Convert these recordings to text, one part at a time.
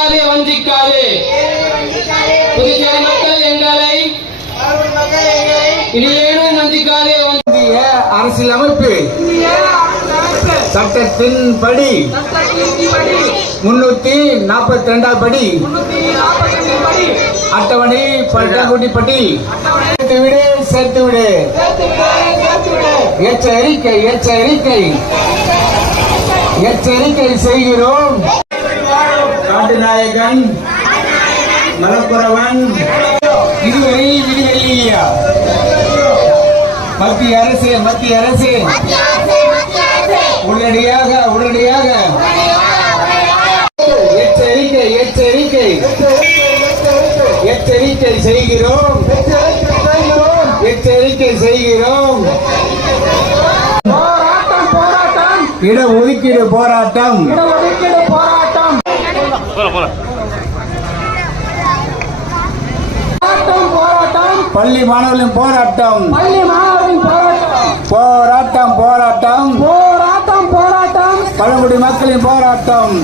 வஞ்சிக்காதே புதுச்சேரி மக்கள் எங்களை இனியேனும் வஞ்சிக்காதே. அரசியல் அமைப்பு சட்டத்தின் படி 342 படி அட்டவணை பட்டாங்குடிப்பட்டி சேர்த்து விடு. எச்சரிக்கை எச்சரிக்கை எச்சரிக்கை செய்கிறோம். காட்டுநாயகன் மலப்புறவன் இதுவரை விடுதலையா? மத்திய அரசு உடனடியாக எச்சரிக்கை எச்சரிக்கை எச்சரிக்கை செய்கிறோம். எச்சரிக்கை செய்கிறோம். இடஒதுக்கீடு போராட்டம் பள்ளி மாணவர்களின் போராட்டம் போராட்டம் போராட்டம் போராட்டம் பழங்குடி மக்களின் போராட்டம்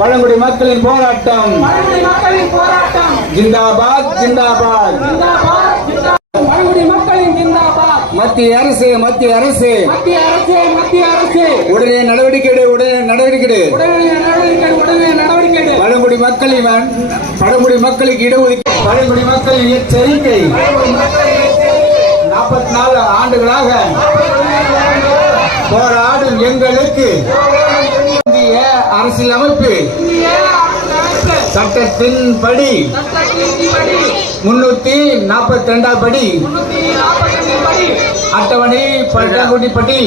பழங்குடி மக்களின் போராட்டம் ஜிந்தாபாத் ஜிந்தாபாத் மத்திய அரசு உடனே நடவடிக்கை பழங்குடி மக்களுக்கு இடஒதுக்கீடு பழங்குடி மக்களின் எச்சரிக்கை 44 ஆண்டுகளாக போராடும் எங்களுக்கு இந்திய அரசியல் அமைப்பு சட்டத்தின் படி 342 படி அட்டவணை பட்டாங்குடிப்பட்டி